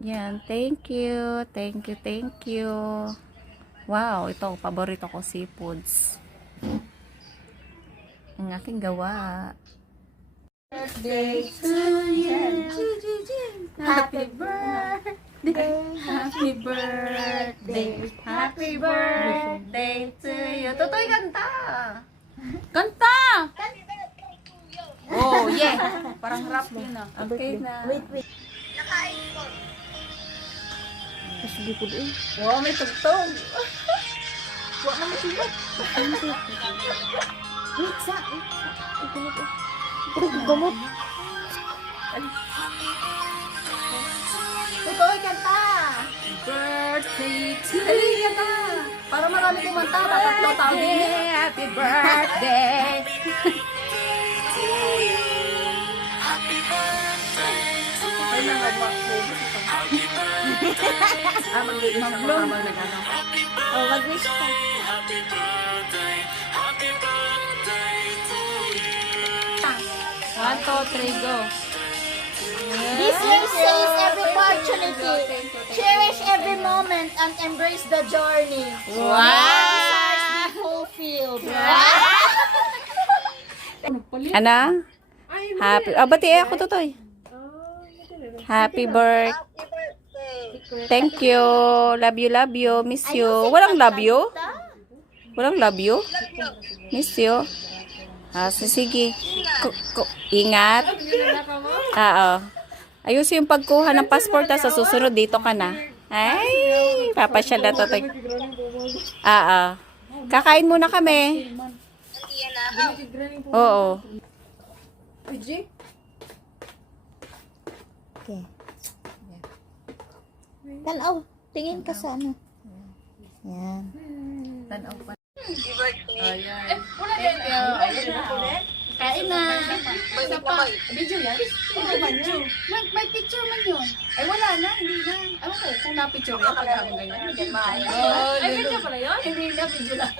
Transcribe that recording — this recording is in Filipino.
Yan, thank you. Thank you, thank you. Wow, ito, paborito ko seafoods. Ang aking gawa. Birthday to you. Happy birthday. Happy birthday. Happy birthday to you. Totoy, kanta. Kanta. Oh, yeah. Parang rap yun ah. Okay na. Wait. Wow, may tugtog. Huwag na matulog. Wait, sa. Gamot. Totoy, kanta. Birthday to you. Kanta. Para marami kumanta. Tatlo tao din. Happy birthday. Ay, nangabak ko. Mag-bloom. Oh, mag-wish ka. One, two, three, go. This year says every opportunity. Cherish every moment and embrace the journey. Desires be fulfilled. Ana? Happy. Bati ako, Totoy. Happy birthday. Thank you. Love you. Miss you. Walang love you? Walang love you? Miss you. Sige. Ingat. Oo. Ayusin yung pagkuha ng passport sa susunod dito ka na. Ay, papasyal na Totoy. Oo. Kakain muna kami. Oo. Okay. Tanaw, tingin ka sa ano. Yan. Tanaw pa. Ayan. Wala din. Kain na. Isa pa. Video yan? Oo, video. May picture man yun. Ay, wala na. Hindi na. Ano ko, kung na-picture yan, pag hanggang ganyan. Ay, video pala yun? Hindi na, video lang.